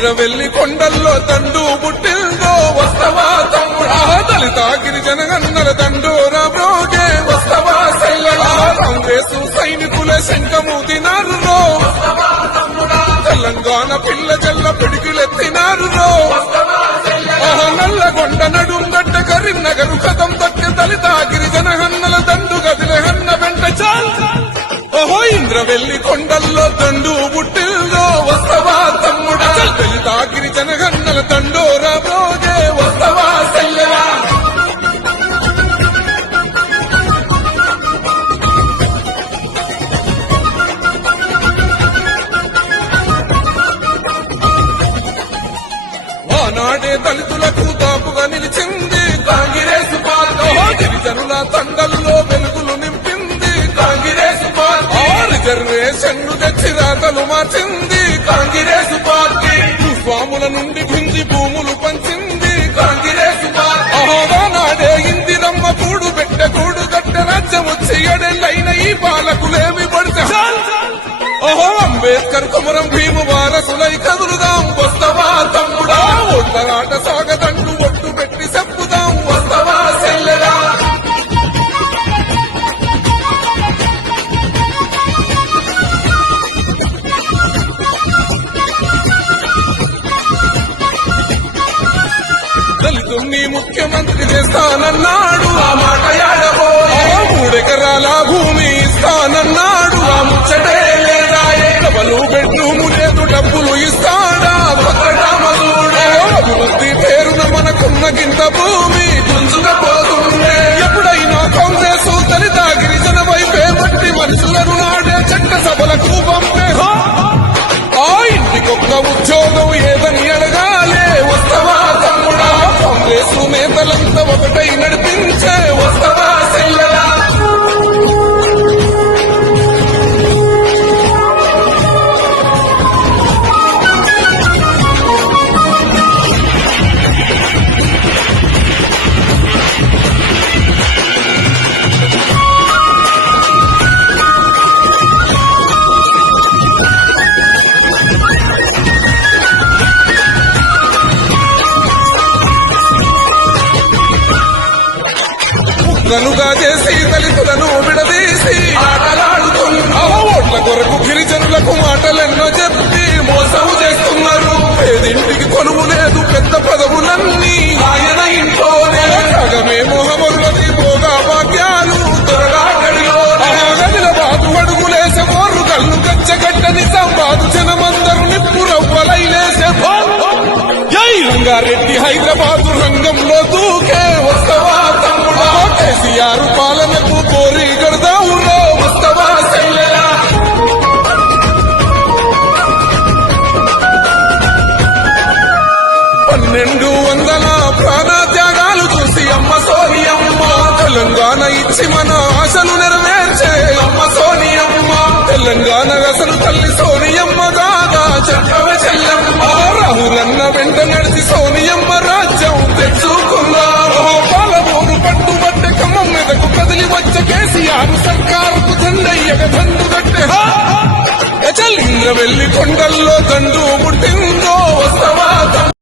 ఇంద్రవెల్లి కొండల్లో దండు పుట్టిందో వస్తవా తమ్ముడా దళిత గిరిజన గన్నల దండోరా బ్రోగే వస్తవా సెల్లలా కాంగ్రెసు సైనికుల శంఖమూతినారు తెలంగాణ పిల్ల జల్ల పిడికిలెత్తినారు నల్లగొండ నడుంగడ్డ కరీంనగరు కథం తక్క దళిత గిరిజన హన్నల దండు గదిల హన్న వెంట చాల్ ఓహో ఇంద్రవెల్లి కొండల్లో దండు పుట్టిందో వస్తవా తమ్ముడా దళిత గిరిజన హన్నల దండోరా బ్రోగే వస్తవా సెల్లలా ఆనాడే దళితులకు దాపుగా నిలిచింది కాంగ్రెస్ పార్టీ గిరిజనుల తండల్లో వెలుగులు నింపింది కాంగ్రెస్ పార్టీ రిజర్వేషన్లు తెచ్చి రాతలు మార్చింది కాంగ్రెస్ పార్టీ భూస్వాముల నుండి గుంజి భూములు పంచింది కాంగ్రెస్ పార్టీ ఆనాడే ఇందిరమ్మ కూడు పెట్ట కూడు గట్ట రాజ్యం వచ్చి ఏడెళ్ళైన ఈ పాలకులేమి పడితే ఓహో అంబేద్కర్ కుమరం భీము వారసులై కదులుదాం వస్తవా తమ్ముడా ఓట్లరాట సాగదంటూ ఒట్టు పెట్టి చెప్పుదాం వస్తవా సెల్లెలా దళితుణ్ణి ముఖ్యమంత్రి చేస్తానన్నాడు ఆ మాట యాడబోయే 3 ఎకరాల భూమి ఇస్తానన్నాడు ఆ ముచ్చటే డబలు బెడ్రూము లేదు డబ్బులు ఇస్తాడా అభివృద్ధి పేరున మనకున్న గింత భూమి గుంజుకపోతుండే ఎప్పుడైనా కాంగ్రెస్ దళిత గిరిజన వైపే మట్టి మనుషులను నాడే చట్ట సభలకు పంపే ఆ ఇంటికొక్క ఉద్యోగం ఏదని అడగాలే వస్తవా తమ్ముడా కాంగ్రెస్ నేతలంతా ఒకటై నడిపించే వస్తవా సెల్లలా గనుగా చేసి దళితులను విడదీసి ఆటలాడుతున్నా ఓట్ల కొరకు గిరిజనులకు మాటలెన్నో చెప్పి మోసం చేస్తున్నారు పేదింటికి కొలువు లేదు పెద్ద పదవులన్నీ ఆయన ఇంట్లోనే సగమే మొహమరులది భోగా భాగ్యాలు త్వరగా గదిల బాదు అడుగులేసే మోర్రు కళ్ళు గచ్చగట్టని సంబాదు జనమందరు నిప్పు రవ్వలైలేసే రంగారెడ్డి హైదరాబాదు రంగంలో దూకే వస్తవా తమ్ముడా కేసీఆర్ పాలనకు కోరి గడదావులో వస్తవా సెల్లెలా 1200 ప్రాణత్యాగాలు చూసి అమ్మ సోనియమ్మ తెలంగాణ ఇచ్చి మన ఆశలు నెరవేర్చే అమ్మ సోనియమ్మ తెలంగాణ అసలు తల్లి సోనియమ్మ కాదా చెప్పవే చెల్లెమ్మ రాహులన్న వెంట నడిచి సోనియమ్మ రాజ్యం తెచ్చుకున్నారు పాలమూరు పట్టుబట్టే ఖమ్మం మీదకు కదిలి వచ్చే కేసీఆర్ సర్కారుకు దండయ్యక దండు కట్టే ఇంద్రవెల్లి కొండల్లో దండు